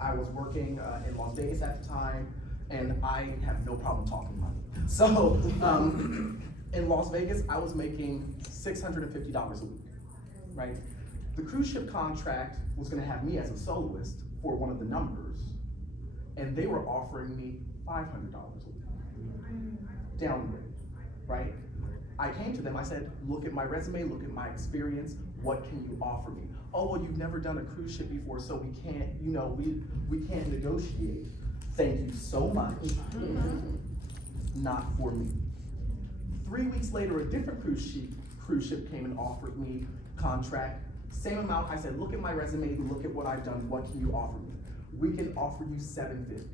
I was working in Las Vegas at the time, and I have no problem talking money. So in Las Vegas, I was making $650 a week, right? The cruise ship contract was gonna have me as a soloist for one of the numbers, and they were offering me $500 a week, downgrade, right? I came to them, I said, look at my resume, look at my experience, what can you offer me? Oh, well, you've never done a cruise ship before, so we can't, we can't negotiate. Thank you so much. Not for me. 3 weeks later, a different cruise ship came and offered me contract, same amount. I said, look at my resume, look at what I've done, what can you offer me? We can offer you $750.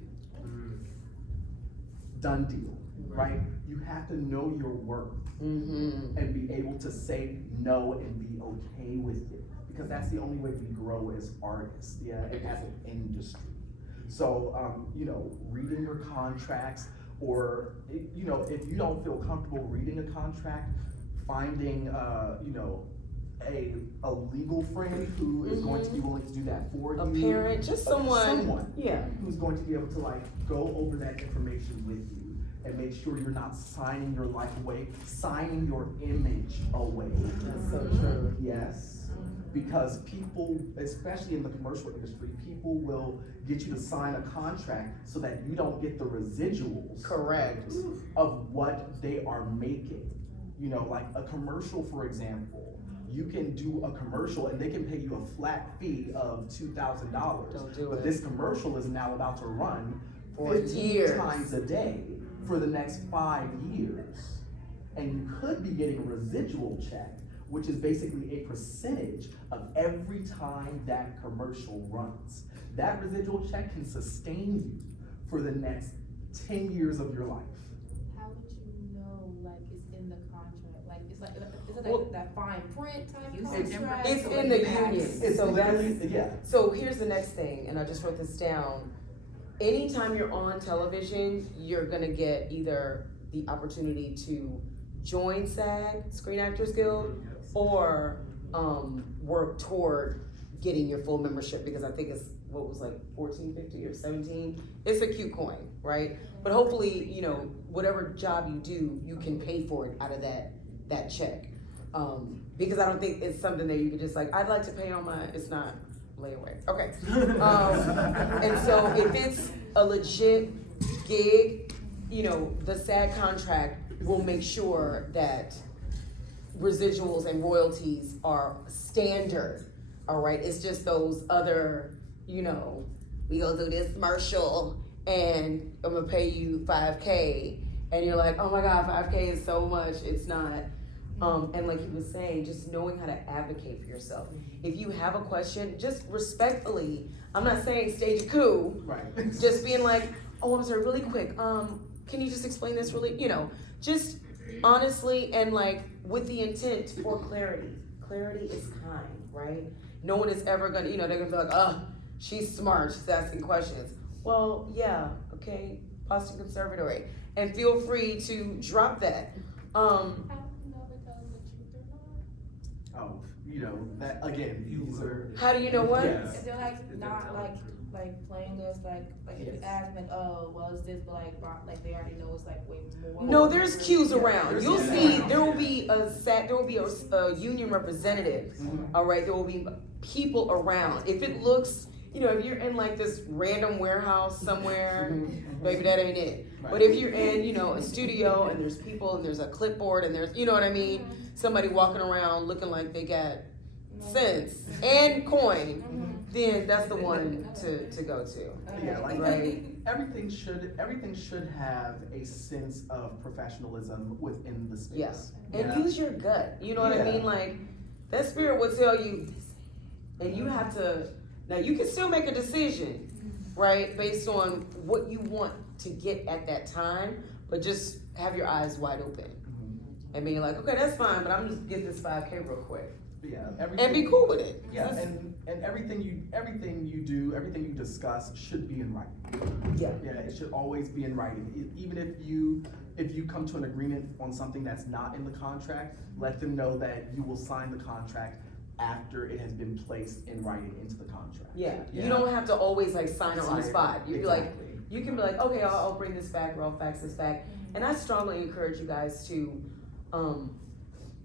Done deal, right? You have to know your worth and be able to say no and be okay with it, because that's the only way we grow as artists, and as an industry. So, reading your contracts, or, if you don't feel comfortable reading a contract, finding, a legal friend who is going to be willing to do that for you. A parent, just someone. Yeah. Who's going to be able to go over that information with you and make sure you're not signing your life away, signing your image away. That's so true. Yes. Because people, especially in the commercial industry, people will get you to sign a contract so that you don't get the residuals. Correct. Of what they are making. Like a commercial, for example. You can do a commercial and they can pay you a flat fee of $2,000. But this commercial is now about to run for 15 years. Times a day for the next 5 years. And you could be getting a residual check, which is basically a percentage of every time that commercial runs. That residual check can sustain you for the next 10 years of your life. How would you know, it's in the contract? Is it that fine print type contract? It's in the union. It's So literally, yeah. So here's the next thing, and I just wrote this down. Anytime you're on television, you're gonna get either the opportunity to join SAG, Screen Actors Guild, or work toward getting your full membership, because I think it's what was $14.50 or $17. It's a cute coin, right? But hopefully, whatever job you do, you can pay for it out of that check. Because I don't think it's something that you could just I'd like to pay on my, it's not layaway. Okay. And so if it's a legit gig, the SAG contract will make sure that residuals and royalties are standard. All right. It's just those other, we go do this commercial and I'm gonna pay you $5K, and you're like, oh my God, $5K is so much. It's not. And like he was saying, just knowing how to advocate for yourself. If you have a question, just respectfully, I'm not saying stage a coup, Right. just being like, oh, I'm sorry, really quick. Can you just explain this really, just honestly, and with the intent for clarity. Clarity is kind, right? No one is ever gonna, they're gonna be like, oh, she's smart, she's asking questions. Well, yeah, okay, Boston Conservatory. And feel free to drop that. That again, these are. How do you know what? Yes. Is there not playing this if you ask them is this they already know it's way more. No, there's cues around. There's You'll cues see around. there will be a union representative. All right, there will be people around. If it looks, if you're in this random warehouse somewhere, maybe that ain't it. Right. But if you're in, a studio and there's people and there's a clipboard and there's, you know what I mean? Somebody walking around looking like they got cents and coin, then that's the one to go to. Yeah, right? everything should have a sense of professionalism within the space. Yes, Yeah. and use your gut. You know what I Yeah. mean? That spirit will tell you, and you have to. Now you can still make a decision, right, based on what you want to get at that time, but just have your eyes wide open and being like, okay, that's fine, but I'm just getting this $5K real quick. Yeah, And be cool with it. Yeah, and everything you do, everything you discuss should be in writing. Yeah. Yeah, it should always be in writing. Even if you come to an agreement on something that's not in the contract, let them know that you will sign the contract after it has been placed in writing into the contract. Yeah, you don't have to always like sign it on the spot. You be like, Exactly. you can be like, okay, I'll bring this back or I'll fax this back. And I strongly encourage you guys to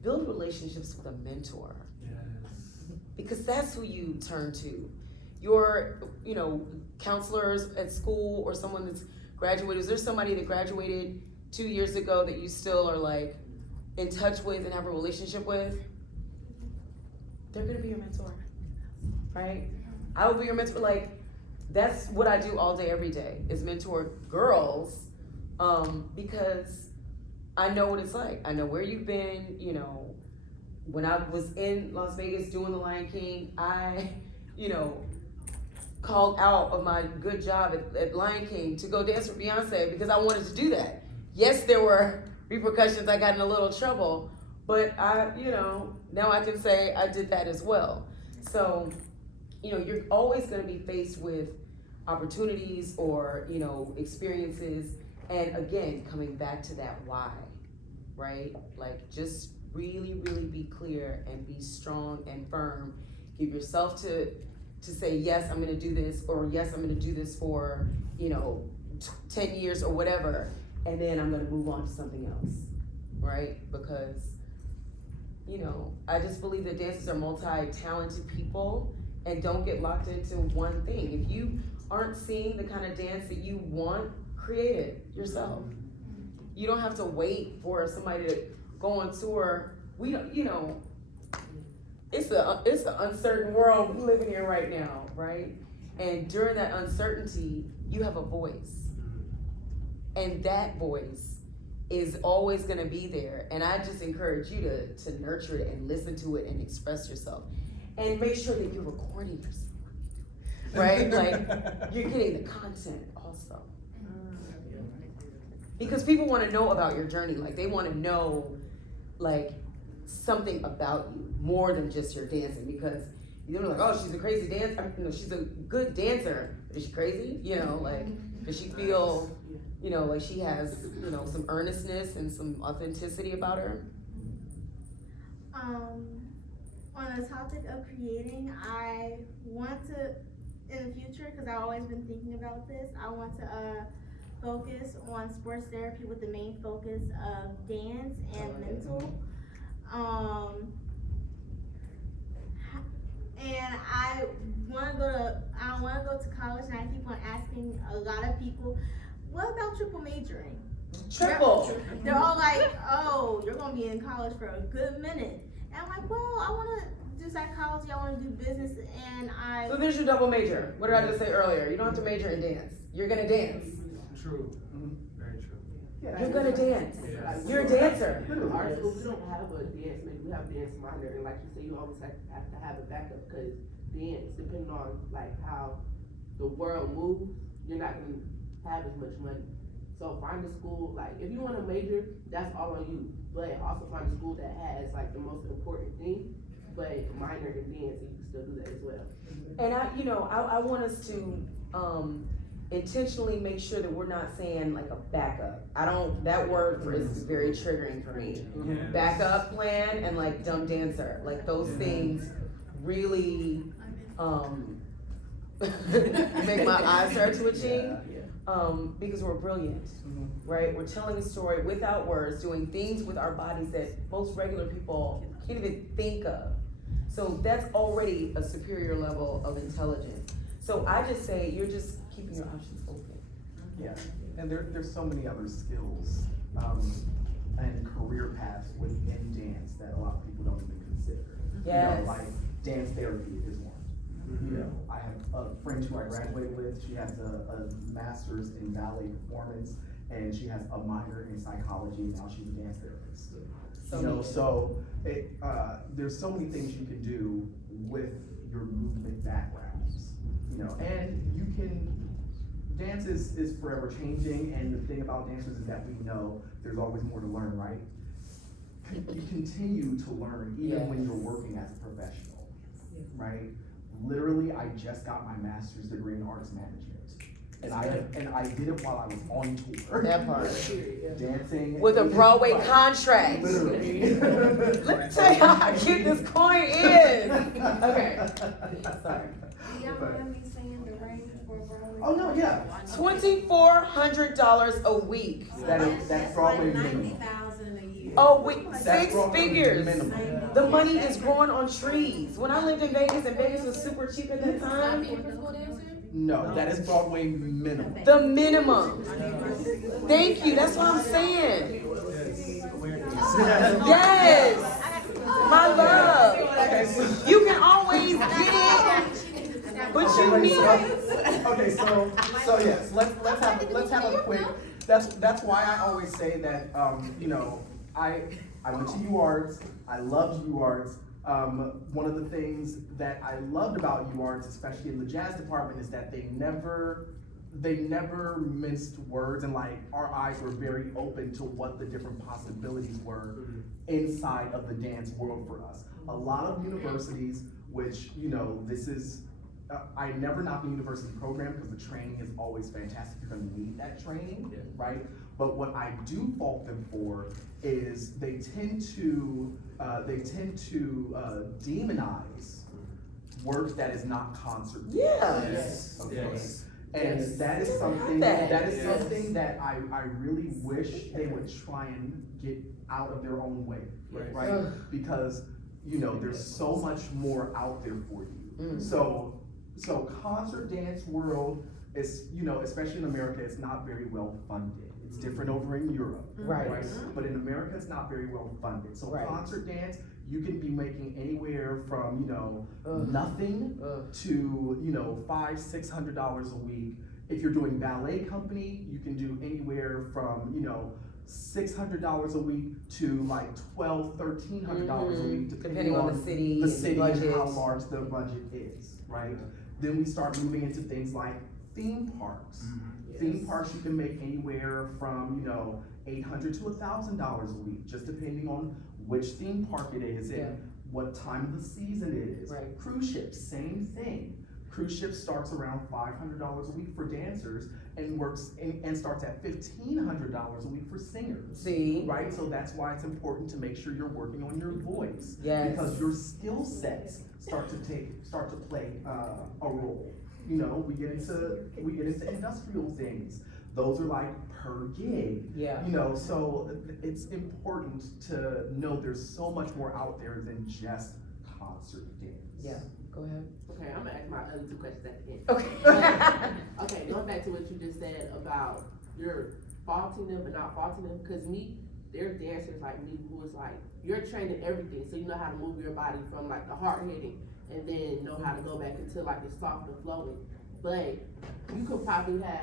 build relationships with a mentor. Because that's who you turn to. Your, counselors at school or someone that's graduated. Is there somebody that graduated 2 years ago that you still are like in touch with and have a relationship with? They're gonna be your mentor, right? I will be your mentor. Like, that's what I do all day, every day, is mentor girls, because I know what it's like. I know where you've been. When I was in Las Vegas doing The Lion King, I, called out of my good job at Lion King to go dance for Beyonce because I wanted to do that. Yes, there were repercussions. I got in a little trouble, but now I can say I did that as well. So, you're always going to be faced with opportunities or, experiences. And again, coming back to that why, right? Like, just really, really be clear and be strong and firm. Give yourself to say, yes, I'm going to do this, or yes, I'm going to do this for, 10 years or whatever. And then I'm going to move on to something else, right? Because, I just believe that dancers are multi-talented people, and don't get locked into one thing. If you aren't seeing the kind of dance that you want, create it yourself. You don't have to wait for somebody to go on tour. We don't, it's an uncertain world we live in here right now, right? And during that uncertainty, you have a voice. And that voice is always gonna be there. And I just encourage you to nurture it and listen to it and express yourself. And make sure that you're recording yourself, right? Like, you're getting the content also. Because people wanna know about your journey. Like, they wanna know, like, something about you more than just your dancing. Because you're like, oh, she's a crazy dancer. She's a good dancer. Is she crazy? Does she feel, like she has, some earnestness and some authenticity about her? On the topic of creating, I want to, in the future, because I've always been thinking about this, I want to focus on sports therapy with the main focus of dance and mental. And I want to go to college, and I keep on asking a lot of people, what about triple majoring? Triple. They're all like, oh, you're gonna be in college for a good minute. And I'm like, well, I want to do psychology, I want to do business, and So there's your double major. What did I just say earlier? You don't have to major in dance. You're gonna dance. True. Very true. You're gonna dance. Yeah. You're a dancer. Our school, we don't have a dance major, we have a dance minor, and like you say, you always have to have a backup, because dance, depending on like how the world moves, you're not gonna have as much money. So find a school, like if you want to major, that's all on you. But also find a school that has like the most important thing, but minor in dance, and you can still do that as well. And I want us to intentionally make sure that we're not saying like a backup. That word is very triggering for me. Yes. Backup plan and like dumb dancer. Like those things really make my eyes start twitching. Because we're brilliant, right? We're telling a story without words, doing things with our bodies that most regular people can't even think of. So that's already a superior level of intelligence. So I just say you're just keeping your options open. Yeah, and there's so many other skills and career paths within dance that a lot of people don't even consider. Yes. Like dance therapy is one. I have a friend who I graduated with. She has a master's in ballet performance, and she has a minor in psychology, and now she's a dance therapist. There's so many things you can do with your movement backgrounds. And you can. Dance is forever changing, and the thing about dancers is that we know there's always more to learn, right? You continue to learn even when you're working as a professional, right? Literally, I just got my master's degree in arts management. And I did it while I was on tour. That part. Dancing. With a Broadway contract. Literally. Let me tell you how I get this coin in. Okay. Sorry. Do y'all mind me saying the range for Broadway? Oh, no, yeah. $2,400 a week. That's Broadway minimum. 90,000 a year. Oh, wait, That's 6 Broadway figures. minimum. The money is growing on trees. When I lived in Vegas, and Vegas was super cheap at that Not time, being a school dancer? No, that is Broadway minimum. the minimum. Thank you, that's what I'm saying. Yes, my love. You can always get it, but you need. Okay, so yes, let's have a quick. That's why I always say that you know, I went to UArts. I loved UArts. One of the things that I loved about UArts, especially in the jazz department, is that they never minced words, and like our eyes were very open to what the different possibilities were inside of the dance world for us. A lot of universities, which, you know, this is, I never knock the university program because the training is always fantastic. You're gonna need that training, right? But what I do fault them for is they tend to demonize work that is not concert. Yeah. Yes. Okay. Yes. And Yes. that is something That. that is Yes. something that I really wish they would try and get out of their own way, Yes. right? Ugh. Because, you know, there's so much more out there for you. Mm. So concert dance world is, you know, especially in America, it's not very well funded. It's different over in Europe, Right. But in America, it's not very well funded. So Right. concert dance, you can be making anywhere from, you know, Ugh. nothing Ugh. to, you know, $500-600 a week. If you're doing ballet company, you can do anywhere from, you know, $600 a week to like $1,200-1,300 a week, Depending on the city the and city budget. and how large the budget is, right? Then we start moving into things like theme parks. Theme parks, you can make anywhere from, you know, $800 to $1,000 a week, just depending on which theme park it is Yeah. and what time of the season it is. Right. Cruise ships, same thing. Cruise ship starts around $500 a week for dancers and works and starts at $1,500 a week for singers. See? Right, so that's why it's important to make sure you're working on your voice. Yes. Because your skill sets start to play a role. You know, we get into industrial things. Those are like per gig. Yeah. You know, so it's important to know there's so much more out there than just concert dance. Yeah, go ahead. Okay, I'm gonna ask my other 2 questions at the end. Okay. Okay, going back to what you just said about you're faulting them but not faulting them, cause they're dancers like me who is like, you're trained in everything, so you know how to move your body from like the hard hitting and then know how to go back into like the soft and flowing. But you could probably have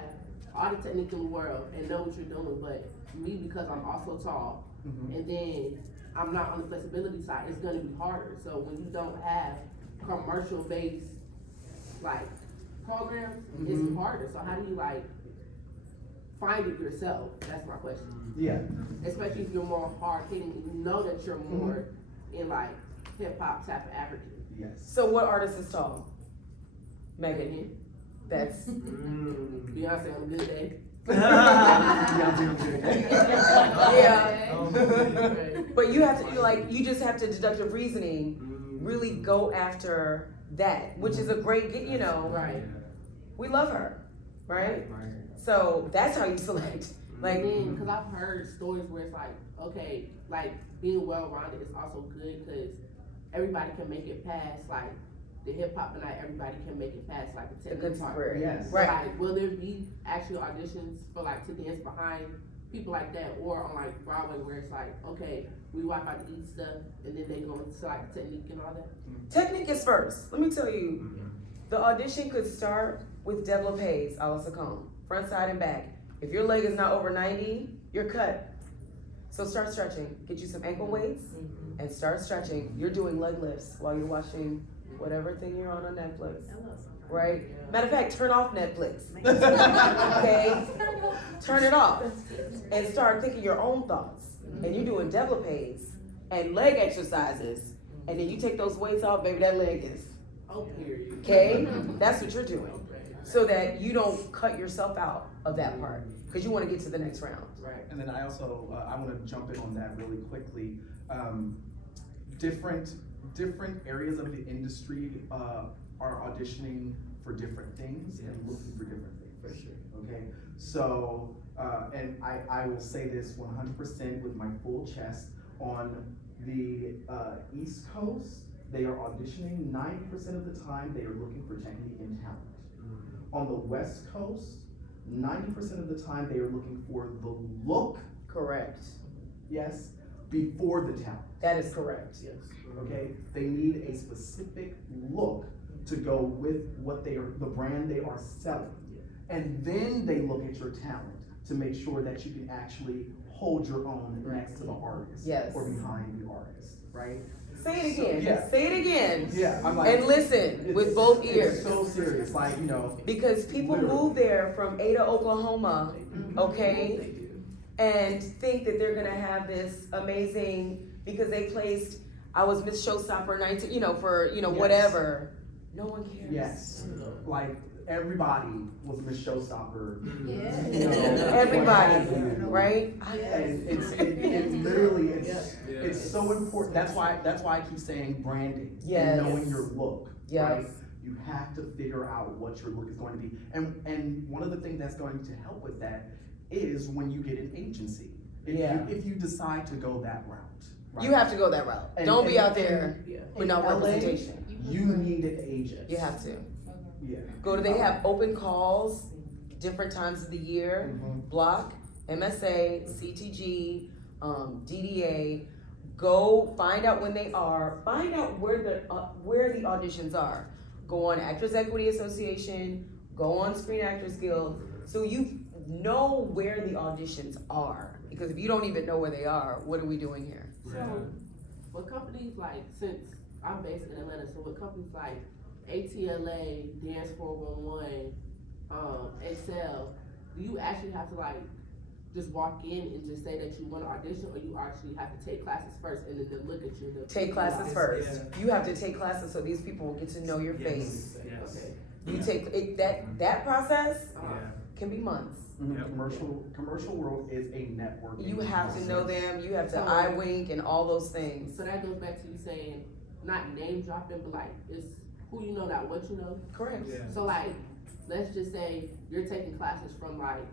all the technique in the world and know what you're doing, but me, because I'm also tall, and then I'm not on the flexibility side, it's gonna be harder. So when you don't have commercial based like programs, it's harder. So how do you like find it yourself? That's my question. Yeah. Especially if you're more hard hitting and you know that you're more in like hip hop type of African. Yes. So what artist is tall? Megan. Megan. That's. Beyonce on a good day. Yeah. But you have to, you just have to deductive reasoning, really go after that, which is a great, you know, Right. we love her, right? So that's how you select. Like, Because I've heard stories where it's like, okay, like being well-rounded is also good because everybody can make it past like the hip hop, and not everybody can make it past like the the technique part. contemporary. Yes. Right. Like, will there be actual auditions for like to dance behind people like that, or on like Broadway where it's like, okay, we wipe out the eat stuff and then they go into like technique and all that? Technique is first. Let me tell you, the audition could start with développés a la Sacone, front, side, and back. If your leg is not over 90, you're cut. So start stretching. Get you some ankle weights and start stretching. You're doing leg lifts while you're watching whatever thing you're on Netflix, right? Matter of fact, turn off Netflix, okay? Turn it off and start thinking your own thoughts. And you're doing développés and leg exercises, and then you take those weights off, baby, that leg is, Oh, period. okay? That's what you're doing. so that you don't cut yourself out of that part, because you want to get to the next round. Right. And then I also, I wanna jump in on that really quickly. Different areas of the industry, are auditioning for different things and looking for different things. For sure. Okay, so, and I will say this 100% with my full chest, on the, East Coast, they are auditioning 90% of the time, they are looking for technique and talent. On the West Coast, 90% of the time, they are looking for the look, Correct. yes, before the talent, That is correct. Yes. okay? They need a specific look to go with what they are, the brand they are selling. And then they look at your talent to make sure that you can actually hold your own next to the artist. Yes. Or behind the artist, right? Say it again. Yeah. Say it again. Yeah, I'm like. And listen with both ears. It's so serious, like, you know. Because people Literally. move there from Ada, Oklahoma, okay, and think that they're gonna have this amazing, because they placed, I was Miss Showstopper 19, for, Yes. whatever. No one cares. Yes, like, everybody was Miss Showstopper. Yeah. You know, Everybody, what have you. right? And it literally, it's so important, that's why I keep saying branding. Yes. And knowing your look, right? Yes. You have to figure out what your look is going to be. And one of the things that's going to help with that is when you get an agency. If you decide to go that route. Right? You have to go that route. And- Don't be and- out there Yeah. with no in LA, representation. You need an agent. You have to. Yeah. They have open calls, different times of the year, Mhm. block, MSA, CTG, DDA. Go find out when they are, find out where the auditions are. Go on Actors Equity Association, go on Screen Actors Guild, so you know where the auditions are. Because if you don't even know where they are, what are we doing here? So, with companies like, since I'm based in Atlanta, so with companies like ATLA, Dance 411, Excel, do you actually have to like just walk in and just say that you want to audition, or you actually have to take classes first and then they look at you? And Take classes first. You have to take classes so these people will get to know your face. Yes. Okay. You take it, that process Yeah. can be months. Mhm. Yep. Commercial world is a network. You have to know them, you have to eye wink and all those things. So that goes back to you saying, not name dropping, but like, it's who you know, not what you know. Correct. Yeah. So like, let's just say you're taking classes from like,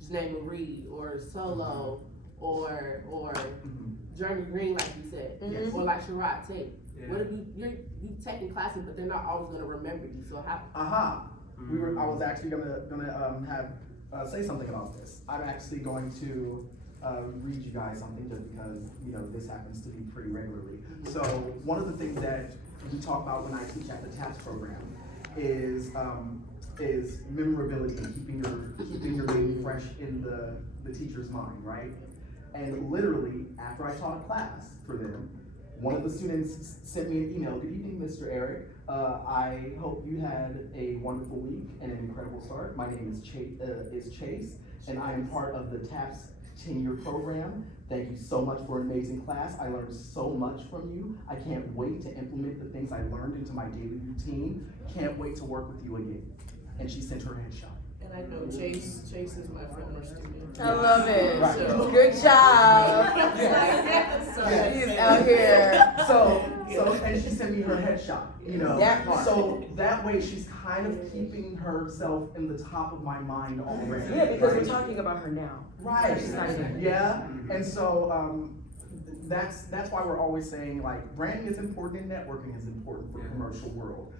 just name a Reed or Solo or Mhm. Jeremy Green, like you said, Mhm. or like Sherrod Tate. Yeah. What if you taking classes, but they're not always gonna remember you? So how? Aha, I was actually gonna say something about this. I'm actually going to, read you guys something just because, this happens to be pretty regularly. So one of the things that we talk about when I teach at the TAPS program is memorability and keeping your name fresh in the teacher's mind, right? And literally, after I taught a class for them, one of the students sent me an email. Good evening, Mr. Eric. I hope you had a wonderful week and an incredible start. My name is Chase, and I am part of the TAPS 10-year program. Thank you so much for an amazing class. I learned so much from you. I can't wait to implement the things I learned into my daily routine. Can't wait to work with you again. And she sent her headshot. And I know Chase is my former student. I love it. Right. Good job. Yeah. She's out here. So, and she sent me her headshot, That part. So that way she's kind of keeping herself in the top of my mind already. Yeah, because we're right? talking about her now. Right. She's not even- Yeah, and so, that's why we're always saying, like, branding is important and networking is important for the commercial world.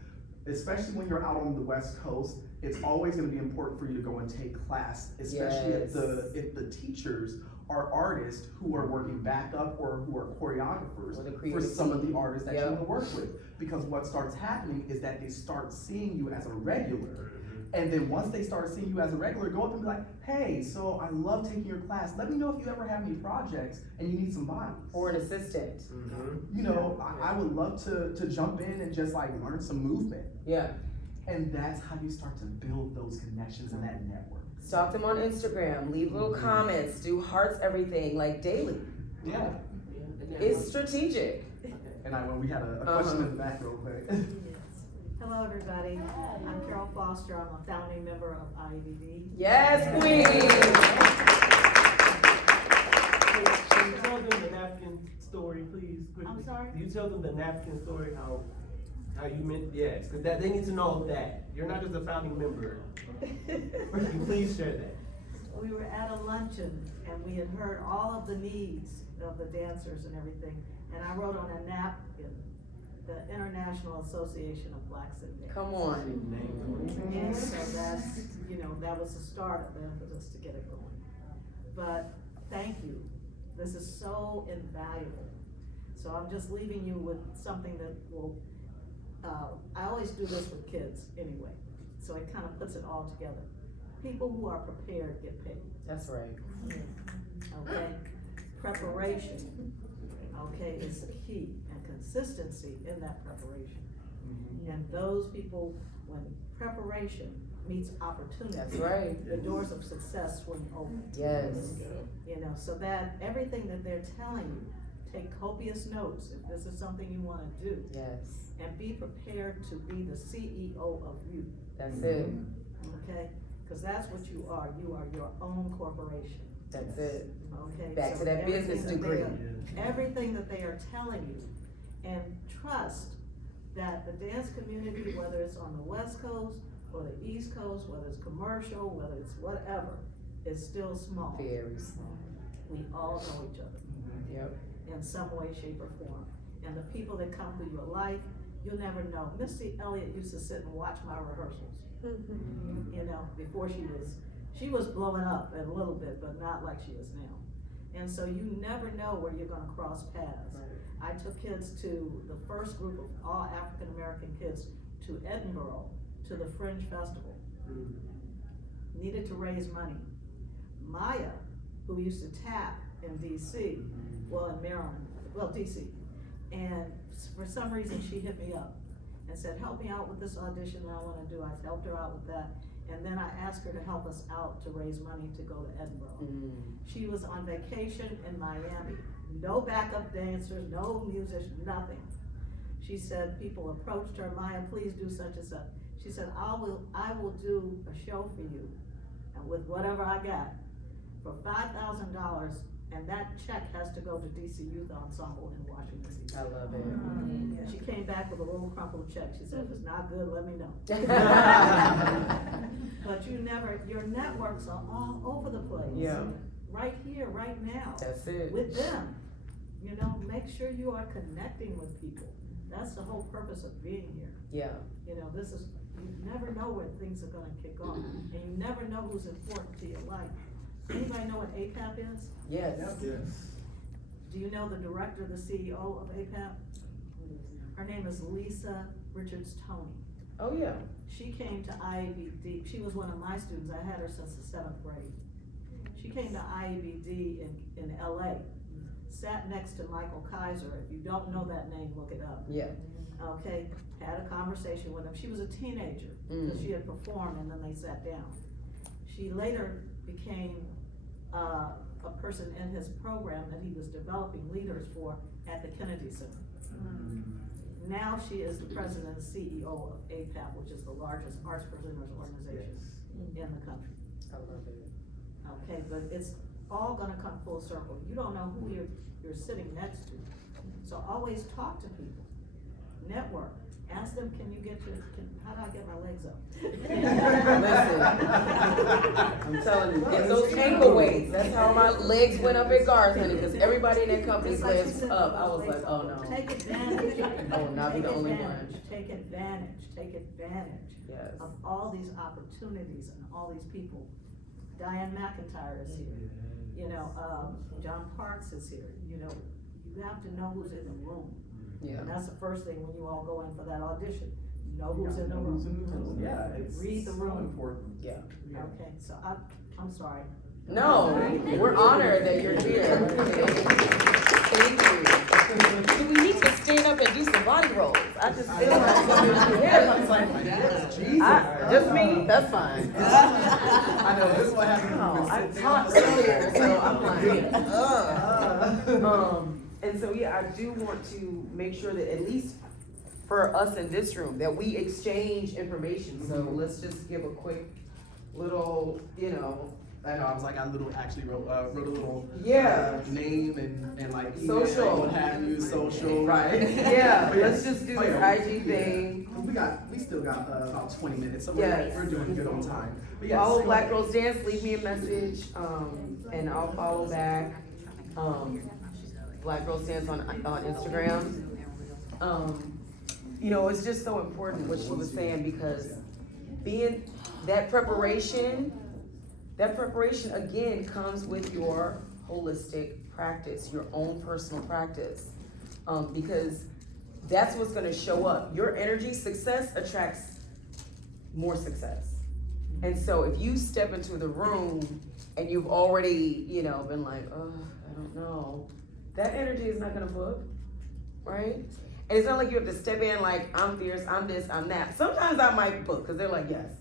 Especially when you're out on the West Coast, it's always gonna be important for you to go and take class, especially Yes. if the teachers are artists who are working backup or who are choreographers Or the for creative some of team. the artists that Yep. you wanna work with. Because what starts happening is that they start seeing you as a regular. And then once they start seeing you as a regular, go up and be like, hey, so I love taking your class. Let me know if you ever have any projects and you need some bodies. Or an assistant. I would love to jump in and just like learn some movement. Yeah. And that's how you start to build those connections in that network. Stalk them on Instagram, leave little comments, do hearts, everything, like daily. Yeah. It's strategic. And when we had a question in the back real quick. Hello, everybody. I'm Carol Foster. I'm a founding member of IEBD. Yes, queen. Can you tell them the napkin story, please? Quickly? I'm sorry? Can you tell them the napkin story, how you meant, yes, because that, they need to know that. You're not just a founding member. Can you please share that? We were at a luncheon and we had heard all of the needs of the dancers and everything. And I wrote on a napkin, the International Association of Black City Dancers. Come on. And so that's, that was the start of the impetus to get it going. But thank you. This is so invaluable. So I'm just leaving you with something that will, I always do this with kids anyway. So it kind of puts it all together. People who are prepared get paid. That's right. Okay? Preparation, okay, is the key, and consistency in that preparation. And those people, when preparation meets opportunity. That's right. The doors of success swing open. Yes. So that everything that they're telling you, take copious notes if this is something you wanna do. Yes. And be prepared to be the CEO of you, That's it. okay? Cause that's what you are your own corporation. That's it. Okay. Back so to that business everything that degree. Everything that they are telling you, and trust that the dance community, whether it's on the West Coast or the East Coast, whether it's commercial, whether it's whatever, is still small. Very small. We all know each other Yep. in some way, shape, or form. And the people that come through your life, you'll never know. Missy Elliott used to sit and watch my rehearsals. Before she was blowing up a little bit, but not like she is now. And so you never know where you're gonna cross paths. I took kids to the first group of all African American kids to Edinburgh, to the Fringe Festival. Needed to raise money. Maya, who used to tap in DC, in Maryland, DC, and for some reason she hit me up and said, help me out with this audition that I wanna do. I helped her out with that. And then I asked her to help us out to raise money to go to Edinburgh. She was on vacation in Miami. No backup dancers, no musicians, nothing. She said people approached her, Maya, please do such and such. She said, I will do a show for you, and with whatever I got, for $5,000, and that check has to go to DC Youth Ensemble in Washington, D.C. I love it. She came back with a little crumpled check. She said, if it's not good, let me know. But your networks are all over the place. Yeah. Right here, right now. That's it. With them. Make sure you are connecting with people. That's the whole purpose of being here. Yeah. You never know when things are gonna kick off, and you never know who's important to your life. Anybody know what APAP is? Yes. Yes. Do you know the director, the CEO of APAP? Her name is Lisa Richards-Toney. Oh, yeah. She came to IEBD, she was one of my students, I had her since the 7th grade. She came to IEBD in LA, sat next to Michael Kaiser. If you don't know that name, look it up. Yeah. Okay, had a conversation with him. She was a teenager, because she had performed and then they sat down. She later became a person in his program that he was developing leaders for at the Kennedy Center. Now she is the president and CEO of APAP, which is the largest arts presenters organization in the country. I love it. Okay, but it's all gonna come full circle. You don't know who you're sitting next to. So always talk to people, network. Ask them, how do I get my legs up? Listen, I'm telling you, it's those ankle weights. That's how my legs went up at Garth, honey, because everybody in that company's legs up. I was like, oh no. Take advantage. Oh, not be the only one. Take advantage Yes. of all these opportunities and all these people. Diane McIntyre is here. John Parks is here. You have to know who's in the room. Yeah. And that's the first thing when you all go in for that audition. Know who's in the room. Yeah, it's Read the so room. important. Yeah. Okay, so I'm sorry. No, we're honored that you're here. Thank you. Do we need to stand up and do some body rolls? I just feel like just me? That's fine. I know, this is what happens No, when I you sit taught down. earlier, so I'm like, and so yeah, I do want to make sure that at least for us in this room, that we exchange information. So let's just give a quick little, you know. I know, I was like, I actually wrote a little Yeah. name and like email, Social. what have you, social, right? Yeah, But let's just do this IG thing. We still got about 20 minutes, so Yes. we're doing good on time. But yes, Follow so- Black Girls Dance, leave me a message, and I'll follow back. Black Girls Dance on Instagram. You know, it's just so important what she was saying, because being that preparation again comes with your holistic practice, your own personal practice. Because that's what's gonna show up. Your energy, success attracts more success. And so if you step into the room and you've already, you know, been like, oh, I don't know, that energy is not gonna book, right? And it's not like you have to step in like, I'm fierce, I'm this, I'm that. Sometimes I might book, because they're like, yes.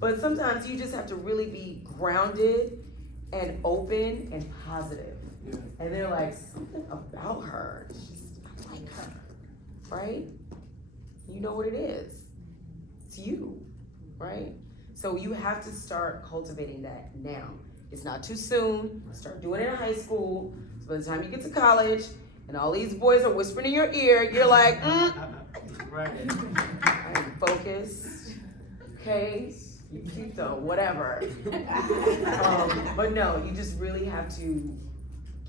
But sometimes you just have to really be grounded and open and positive. Yeah. And they're like, something about her, I like her, right? You know what it is. It's you, right? So you have to start cultivating that now. It's not too soon. Start doing it in high school. So by the time you get to college and all these boys are whispering in your ear, you're like, Right. I'm focused, okay? You cute though, whatever. But no, you just really have to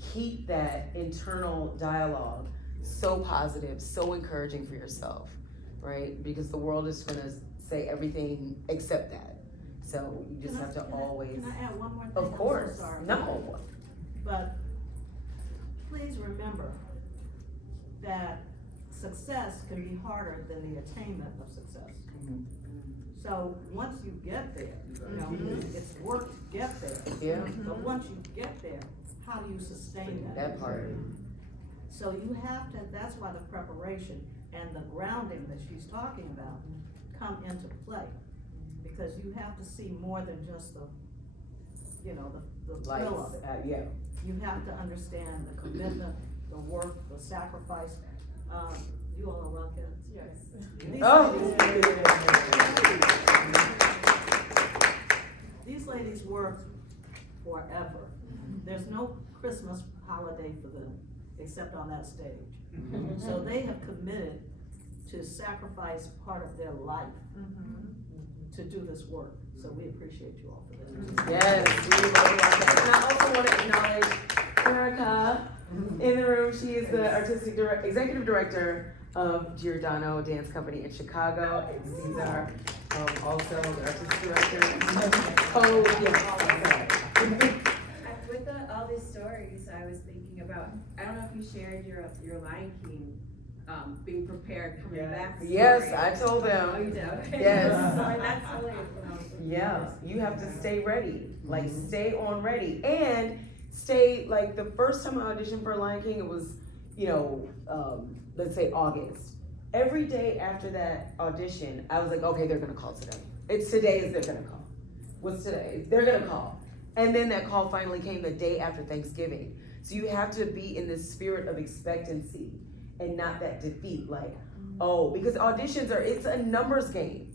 keep that internal dialogue so positive, so encouraging for yourself, right? Because the world is gonna say everything except that. So you just have to always. Can I add one more thing? Of course. I'm so sorry. No. But please remember that success can be harder than the attainment of success. Mhm. So once you get there, you know, it's work to get there. Yeah. But once you get there, how do you sustain that? That part. So you have to, that's why the preparation and the grounding that she's talking about come into play. Because you have to see more than just the, you know, the thrill of it. Yeah. You have to understand the commitment, the work, the sacrifice. You all are Rockets? Yes. These ladies work forever. There's no Christmas holiday for them, except on that stage. So they have committed to sacrifice part of their life to do this work. So we appreciate you all for that. Yes, we love Rockets. And I also want to acknowledge Erica in the room. She is the executive director of Giordano Dance Company in Chicago. And these are also the artistic director. Oh, yes. With all these stories, I was thinking about, I don't know if you shared your Lion King, being prepared, coming back. Yes, story. I told them. Oh, you did, okay. Yes. Sorry, that's hilarious. Yeah, you have to stay ready, like stay on ready, and stay, like the first time I auditioned for Lion King, it was, you know, let's say August. Every day after that audition, I was like, okay, they're gonna call today. It's today is they're gonna call. What's today? They're gonna call. And then that call finally came the day after Thanksgiving. So you have to be in this spirit of expectancy and not that defeat, like, oh, because auditions it's a numbers game.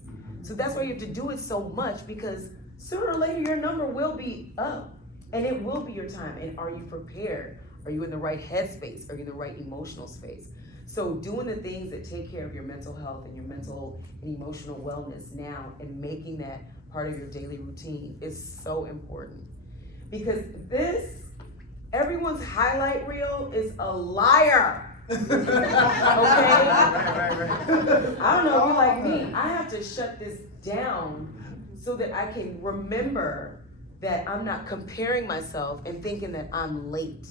So that's why you have to do it so much, because sooner or later your number will be up and it will be your time. And are you prepared? Are you in the right headspace? Are you in the right emotional space? So doing the things that take care of your mental health and your mental and emotional wellness now and making that part of your daily routine is so important. Because everyone's highlight reel is a liar. Okay? I don't know if you're like me. I have to shut this down so that I can remember that I'm not comparing myself and thinking that I'm late,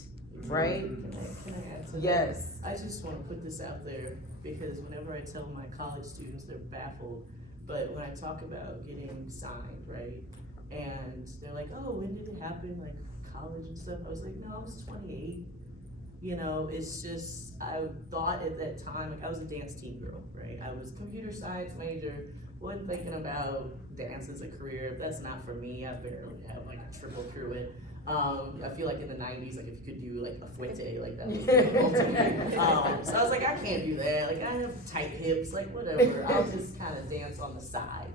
right? Can I add to that? Yes. I just want to put this out there because whenever I tell my college students, they're baffled. But when I talk about getting signed, right? And they're like, oh, when did it happen? Like college and stuff. I was like, no, I was 28. You know, it's just, I thought at that time, like I was a dance team girl, right? I was a computer science major, wasn't thinking about dance as a career. That's not for me. I barely have like a triple pirouette. I feel like in the 90s, like if you could do like a fuete, like that was the ultimate. So I was like, I can't do that. Like I have tight hips, like whatever. I'll just kind of dance on the side.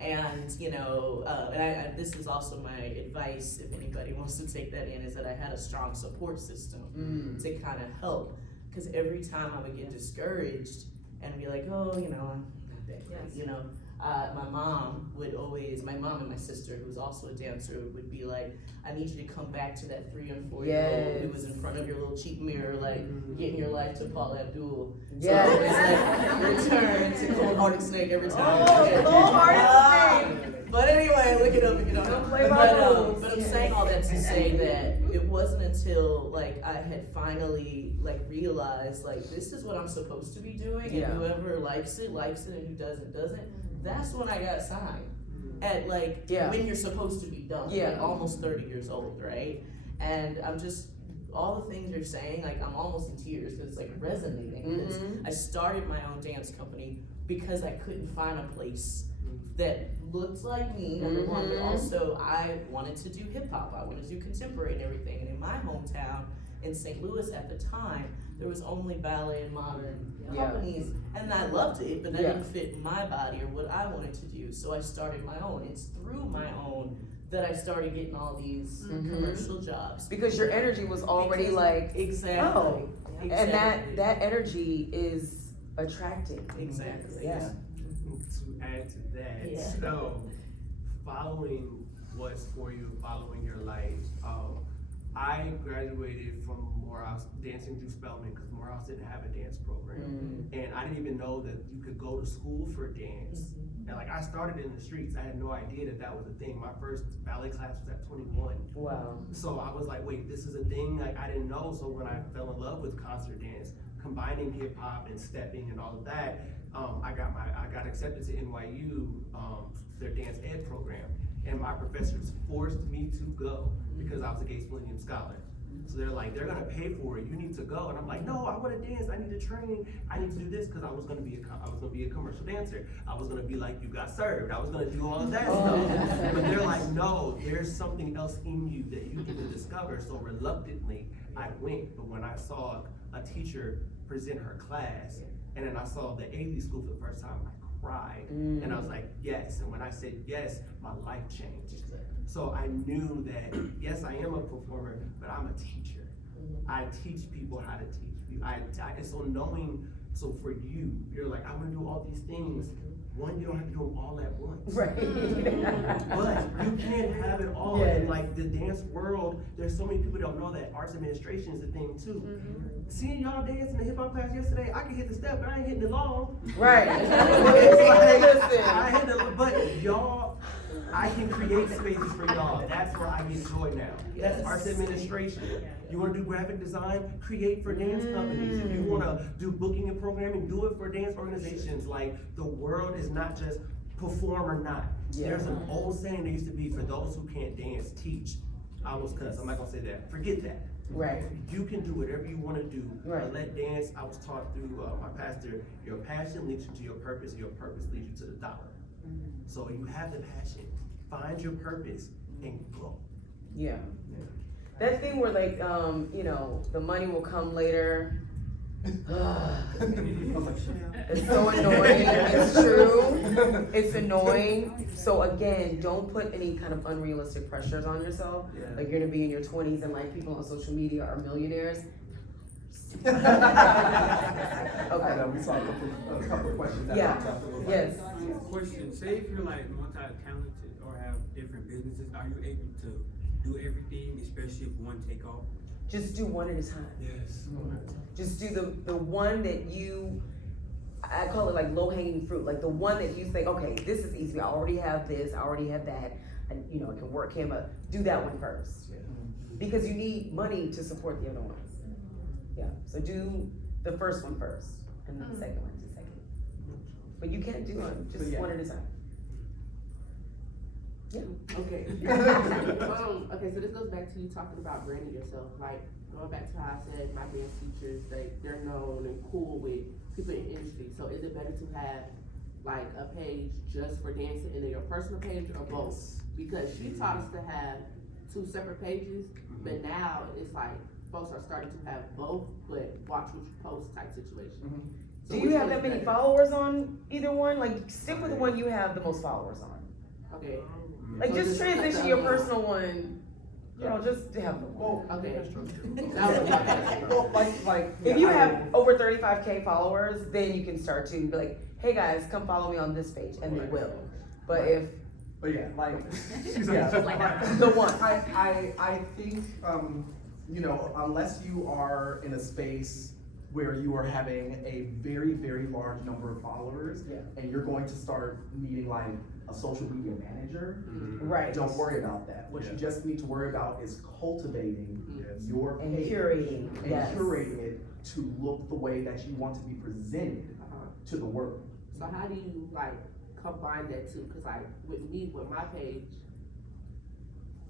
And you know, and this is also my advice if anybody wants to take that in, is that I had a strong support system to kind of help. Because every time I would get discouraged and be like, oh, you know, I'm not that great, you know. My mom and my sister, who's also a dancer, would be like, I need you to come back to that 3 and 4 year old who was in front of your little cheap mirror, like getting your life to Paula Abdul. So it's like return to Cold Hearted Snake every time. Cold Hearted Snake. But anyway, look it up if you don't know. But I'm saying all that to say that it wasn't until like I had finally like realized like this is what I'm supposed to be doing, and whoever likes it, and who doesn't. That's when I got signed. At like when you're supposed to be done. Like almost 30 years old, right? And I'm just all the things you're saying, like I'm almost in tears because it's like resonating. Because I started my own dance company because I couldn't find a place that looked like me, number one, but also I wanted to do hip hop. I wanted to do contemporary and everything. And in my hometown in St. Louis at the time, there was only ballet and modern companies, and I loved it, but that didn't fit my body or what I wanted to do. So I started my own. It's through my own that I started getting all these commercial jobs. Because your energy was already exactly. And that energy is attracting. Exactly. Yeah. To add to that, so following what's for you, following your life, I graduated from Morehouse dancing through Spelman because Morehouse didn't have a dance program. And I didn't even know that you could go to school for dance. And like I started in the streets, I had no idea that that was a thing. My first ballet class was at 21. Wow. So I was like, wait, this is a thing? Like I didn't know. So when I fell in love with concert dance, combining hip hop and stepping and all of that, I got accepted to NYU, their dance ed program. And my professors forced me to go because I was a Gates Millennium Scholar. So they're like, they're gonna pay for it. You need to go. And I'm like, no, I want to dance. I need to train. I need to do this because I was gonna be a commercial dancer. I was gonna be like, you got served. I was gonna do all of that stuff. But they're like, no, there's something else in you that you need to discover. So reluctantly, I went. But when I saw a teacher present her class, and then I saw the AV school for the first time, I cried. And I was like, yes. And when I said yes, my life changed. So I knew that, yes, I am a performer, but I'm a teacher. I teach people how to teach people. And so knowing, so for you, you're like, I'm gonna do all these things. One, you don't have to do them all at once. Right. But you can't have it all. And like the dance world, there's so many people that don't know that arts administration is a thing too. Seeing y'all dance in the hip hop class yesterday, I can hit the step, but I ain't hitting it long. Right. But y'all, I can create spaces for y'all. That's where I get joy now. That's arts administration. You want to do graphic design? Create for dance companies. If you want to do booking and programming, do it for dance organizations. Like the world is not just perform or not. There's an old saying that used to be, for those who can't dance, teach. I almost cuss. I'm not gonna say that. Forget that. Right. You can do whatever you want to do. Right. Let dance. I was taught through my pastor. Your passion leads you to your purpose. Your purpose leads you to the dollar. So you have the passion. Find your purpose and go. Yeah. That thing where like, you know, the money will come later. It's so annoying. It's true. It's annoying. So again, don't put any kind of unrealistic pressures on yourself. Like you're gonna be in your 20s and like people on social media are millionaires. Okay. We saw a couple of questions. Yes. Question: say if you're like multi-talented or have different businesses, are you able to do everything, especially if one take off? Just do one at a time. Yes. Just do the one that you, I call it like low-hanging fruit, like the one that you think, okay, this is easy, I already have this, I already have that, and you know, it can work him, but do that one first. Because you need money to support the other ones. Yeah, so do the first one first, and then the second one to second. But you can't do them, just one at a time. Yeah. Okay. Okay, so this goes back to you talking about branding yourself. Like, going back to how I said my dance teachers, they're known and cool with people in the industry. So is it better to have like a page just for dancing and then your personal page or both? Because she taught us to have two separate pages, but now it's like folks are starting to have both, but watch what you post type situation. So Do you which have one that is many better? followers on either one? Like, stick with the one you have the most followers on. Okay. Like, So just just transition like your the- personal one, just to have the one. Okay. Well, like. If yeah, you I have over 35K followers, then you can start to be like, hey guys, come follow me on this page, and they will. But if, But yeah, like, yeah, like, the one. I think, you know, unless you are in a space where you are having a very, very large number of followers, Yeah. and you're going to start needing like a social media manager, Right. don't worry about that. What you just need to worry about is cultivating your And page curating, and yes. curating it to look the way that you want to be presented to the world. So how do you like combine that too? Cause like with me, with my page,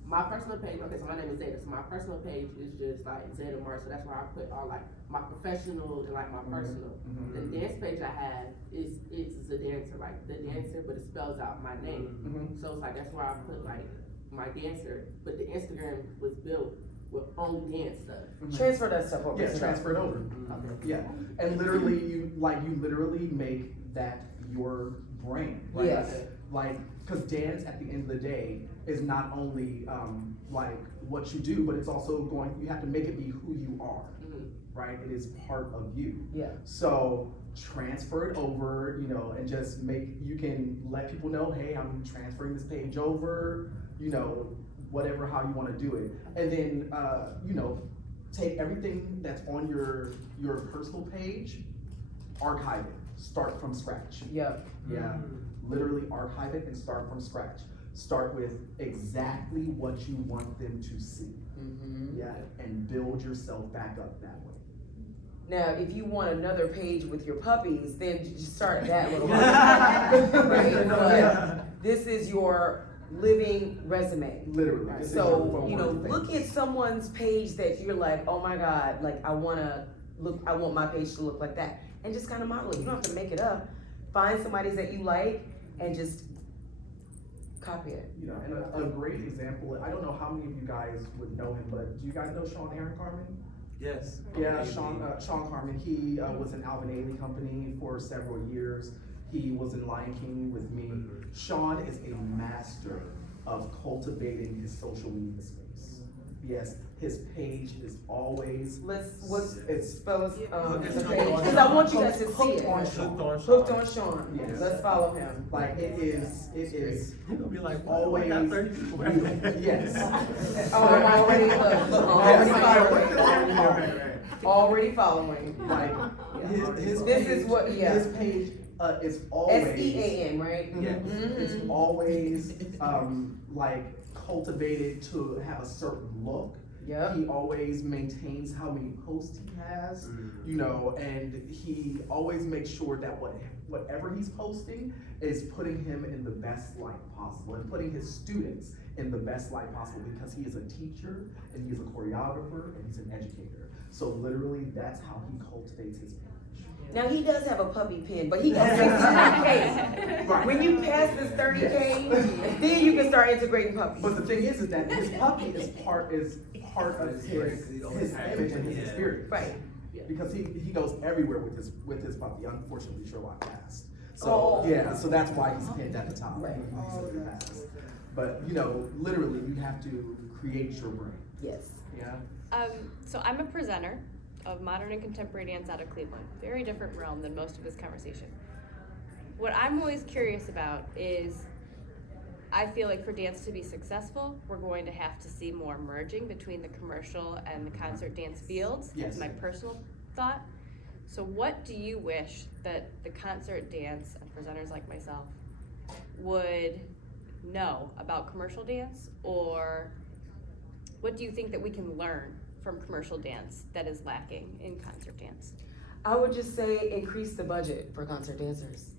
my personal page, okay, so my name is Zeta, so my personal page is just like Zeta Mars, so that's where I put all like my professional and like my personal. The dance page I have is the dancer, like the dancer, but it spells out my name. So it's like, that's where I put like my dancer, but the Instagram was built with only dance stuff. Transfer that stuff over. Yeah, transfer it over. Yeah, and literally you literally make that your brand, right? Yes. Like, cause dance at the end of the day is not only like what you do, but it's also you have to make it be who you are, right? It is part of you. Yeah. So transfer it over, you know, and just you can let people know, hey, I'm transferring this page over, you know, whatever, how you wanna do it. And then, you know, take everything that's on your personal page, archive it, start from scratch. Yep. Yeah, literally archive it and start from scratch. Start with exactly what you want them to see. Yeah, and build yourself back up that way. Now, if you want another page with your puppies, then just start that little right? But this is your living resume. Literally. this is your So, forward you know, thing. look at someone's page that you're like, oh my God, like I want my page to look like that. And just kind of model it. You don't have to make it up. Find somebody that you like and just copy it. You know, and a great example, I don't know how many of you guys would know him, but do you guys know Erin Carmen? Yes. Yeah, Sean Carmen, he was in Alvin Ailey Company for several years. He was in Lion King with me. Sean is a master of cultivating his social media space. Yes, his page is always. It's spell the Hooked page, on because I want you guys to see Hooked it. on Sean. Hooked on Sean. Yes. Let's follow him. Like it is You'll be like, always. I got 30 people. Yes. Oh, I'm already already following. Like his This page, is what, yeah. his page is always SEAN, right? Yes, Mhm. it's always like cultivated to have a certain look. Yep. He always maintains how many posts he has, you know, and he always makes sure that whatever he's posting is putting him in the best light possible and putting his students in the best light possible, because he is a teacher and he's a choreographer and he's an educator. So literally that's how he cultivates his page. Now, he does have a puppy pen, but he got 69K. Right. When you pass this 30K, then you can start integrating puppies. But the thing is that his puppy is part of his image and his experience. Right. Because he goes everywhere with his puppy. Unfortunately, Sherlock passed. So Oh. yeah, so that's why he's pinned at the top. Right. He recently passed. But you know, literally, you have to create your brand. Yes. Yeah. So I'm a presenter of modern and contemporary dance out of Cleveland. Very different realm than most of this conversation. What I'm always curious about is, I feel like for dance to be successful, we're going to have to see more merging between the commercial and the concert dance fields. Yes. That's my personal thought. So what do you wish that the concert dance and presenters like myself would know about commercial dance, or what do you think that we can learn from commercial dance that is lacking in concert dance? I would just say increase the budget for concert dancers.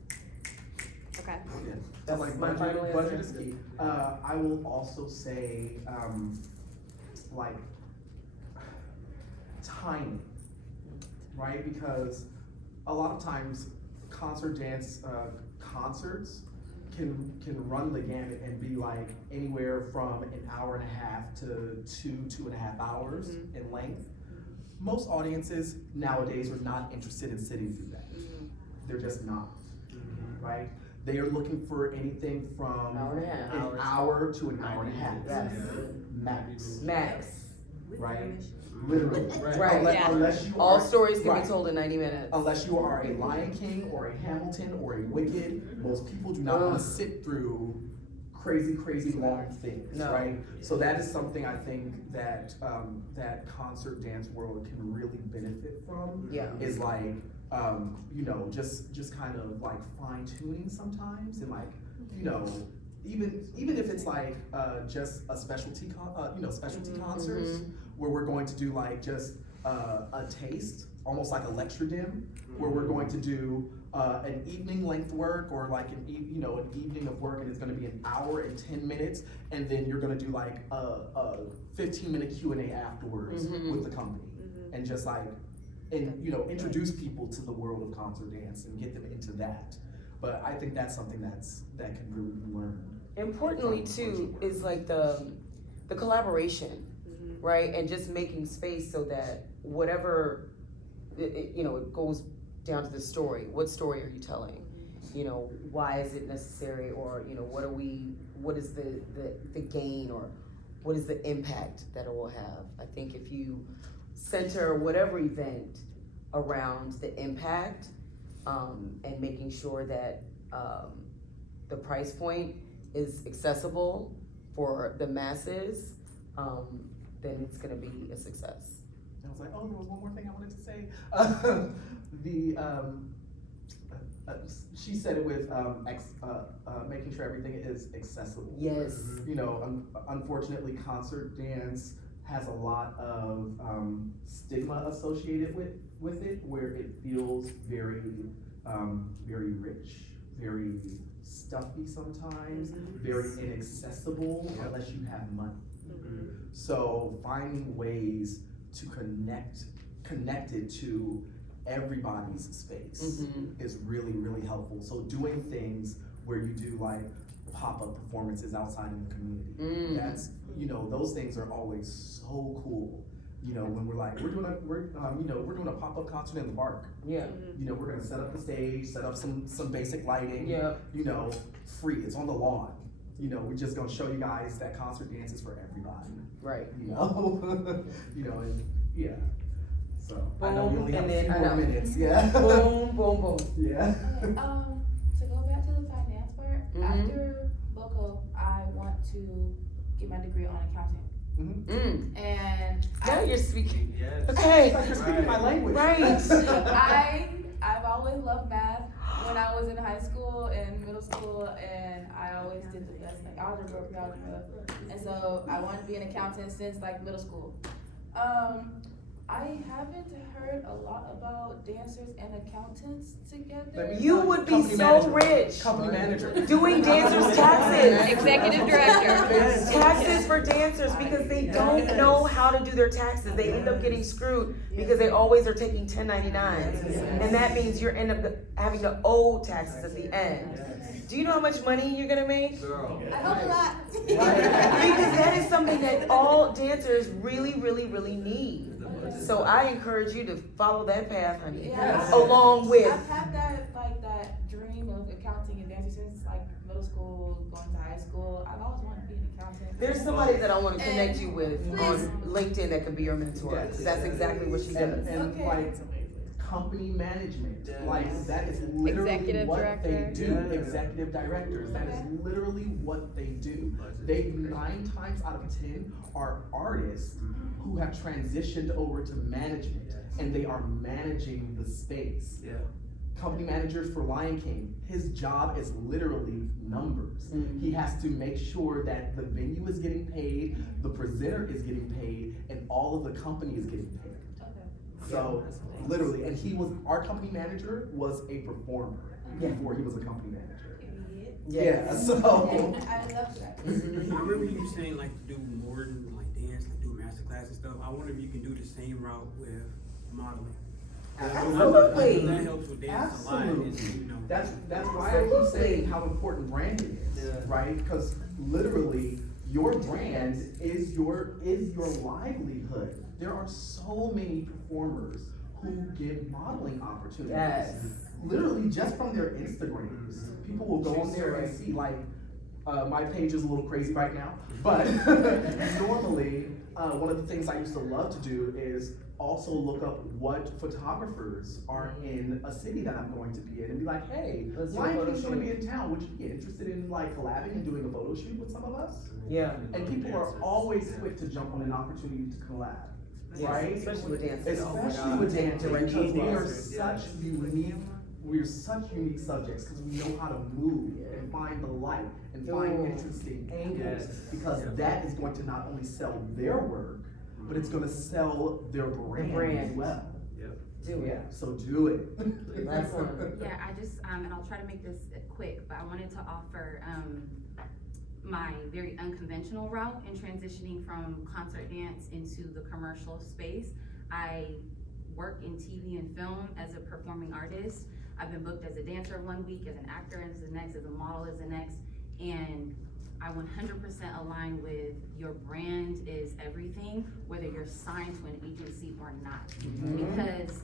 Okay. Yeah. That's like my final budget answer. is key. I will also say like timing, right? Because a lot of times concert dance concerts can run the gamut and be like anywhere from an hour and a half to 2.5 hours in length. Most audiences nowadays are not interested in sitting through that. They're just not, right? They are looking for anything from an hour to an hour and a half. Yes. Max. Right? Literally. Right. Unless you All are, stories can be told in 90 minutes. Unless you are a Lion King or a Hamilton or a Wicked, most people do not want to sit through crazy long things, No. right? So that is something I think that that concert dance world can really benefit from. Yeah. Is like you know, just kind of like fine tuning sometimes, and like, you know, even if it's like just a specialty concerts where we're going to do like just a taste, almost like a lecture dim, where we're going to do an evening length work, or like an evening of work, and it's going to be an hour and 10 minutes, and then you're going to do like a 15-minute Q&A afterwards with the company, and just like, and you know, introduce people to the world of concert dance and get them into that. But I think that's something that can really be learned. Importantly too is like the collaboration, right? And just making space so that whatever you know, it goes down to the story. What story are you telling? You know, why is it necessary? Or, you know, what is the gain, or what is the impact that it will have? I think if you center whatever event around the impact, and making sure that the price point is accessible for the masses, then it's gonna be a success. I was like, oh, there was one more thing I wanted to say. She said it with making sure everything is accessible. Yes. You know, unfortunately, concert dance has a lot of stigma associated with it, where it feels very rich, very stuffy sometimes, very inaccessible unless you have money. So finding ways to connect it to everybody's space is really helpful. So doing things where you do like pop-up performances outside in the community, that's, you know, those things are always so cool. You know, when we're like, we're doing a pop-up concert in the park. Yeah. You know, we're gonna set up the stage, set up some basic lighting. Yeah. You know, free. It's on the lawn. You know, we're just gonna show you guys that concert dance is for everybody. Right. You know, you know, and yeah. So I know we only have and a then few I more know. minutes. Yeah. Boom, boom, boom. Yeah. To go back to the finance part, after Boko, I want to get my degree on accounting. And Now you're speaking. Yes. Okay. You're speaking my language. Right. I've always loved math when I was in high school and middle school, and I always did the best, like algebra, pre-algebra, and so I wanted to be an accountant since like middle school. I haven't heard a lot about dancers and accountants together. You would be so rich. Company manager. Doing dancers' taxes. Executive director. Taxes for dancers, because they don't know how to do their taxes. They end up getting screwed because they always are taking 1099s. And that means you're end up having to owe taxes at the end. Do you know how much money you're gonna make? Girl. I hope a lot. Because that is something that all dancers really need. So I encourage you to follow that path, honey. Yeah. Along with. I've had that dream of accounting and dancing since like middle school, going to high school. I've always wanted to be an accountant. There's somebody that I want to connect you with on LinkedIn that could be your mentor. Yes. Because that's exactly what she does. And like company management, like that is literally Executive what director. they do. Executive directors, that is literally what they do. They 9 times out of 10 are artists who have transitioned over to management, and they are managing the space. Yeah. Company managers for Lion King, his job is literally numbers. He has to make sure that the venue is getting paid, the presenter is getting paid, and all of the company is getting paid. So literally, and our company manager was a performer before he was a company manager. Yeah, so. I love that. I remember you saying like to do more than like dance, like do master class and stuff. I wonder if you can do the same route with modeling. Absolutely. That helps with dance a lot. Is, you know, That's why I keep saying how important branding is, right? Because literally, your brand is your livelihood. There are so many performers who get modeling opportunities. Yes. Literally just from their Instagrams. People will go on there and see like, my page is a little crazy right now, but normally, one of the things I used to love to do is also look up what photographers are in a city that I'm going to be in and be like, hey, Let's do a Lion photo King's gonna shoot. be in town, would you be interested in like collabing and doing a photo shoot with some of us? Yeah. And people are always quick to jump on an opportunity to collab, right? Especially with dancing. Especially with dancing, because we are Yes. such unique subjects, because we know how to move and find the light and find interesting angles, because that is going to not only sell their work, but it's gonna sell their brand as well. Do it. So do it. That's one. Yeah, I just, and I'll try to make this quick, but I wanted to offer, my very unconventional route in transitioning from concert dance into the commercial space. I work in TV and film as a performing artist. I've been booked as a dancer one week, as an actor as the next, as a model as the next, and I 100% align with your brand is everything, whether you're signed to an agency or not. Because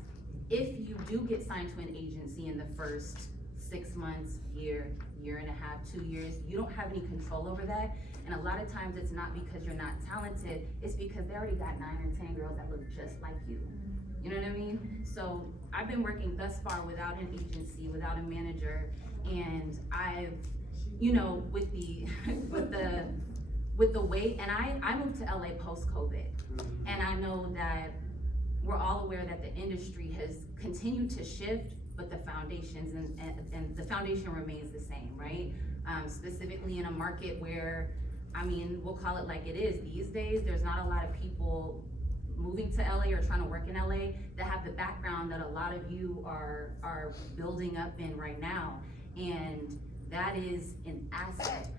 if you do get signed to an agency in the first 6 months, year and a half, 2 years, you don't have any control over that. And a lot of times it's not because you're not talented, it's because they already got 9 or 10 girls that look just like you. You know what I mean? So I've been working thus far without an agency, without a manager, and I've, you know, with the weight, and I moved to LA post-COVID, and I know that we're all aware that the industry has continued to shift, but the foundations and the foundation remains the same, right? Specifically in a market where, I mean, we'll call it like it is these days, there's not a lot of people moving to LA or trying to work in LA that have the background that a lot of you are building up in right now. And that is an asset,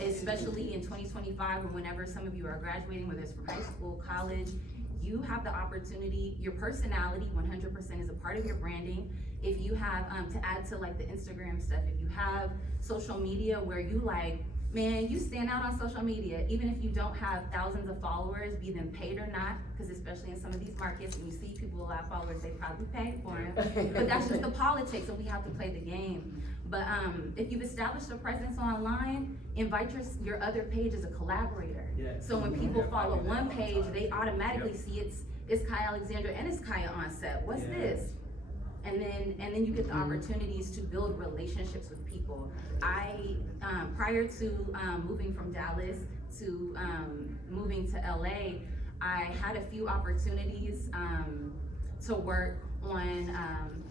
especially in 2025 or whenever some of you are graduating, whether it's from high school, college, you have the opportunity, your personality 100% is a part of your branding. If you have, to add to like the Instagram stuff, if you have social media where you like, man, you stand out on social media, even if you don't have thousands of followers, be them paid or not, because especially in some of these markets, when you see people with a lot of followers, they probably pay for them. But that's just the politics, and we have to play the game. But if you've established a presence online, invite your other page as a collaborator. So when people follow one page, they automatically see it's Kai Alexandra and it's Kaya on set. What's this? And then you get the opportunities to build relationships with people. I, prior to moving from Dallas to moving to LA, I had a few opportunities to work on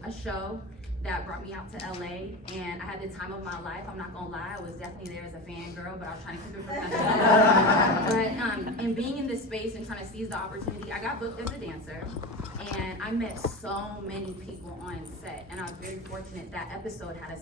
a show that brought me out to LA, and I had the time of my life. I'm not gonna lie, I was definitely there as a fangirl, but I was trying to keep it professional. But in being in this space and trying to seize the opportunity, I got booked as a dancer, and I met so many people on set, and I was very fortunate that episode had a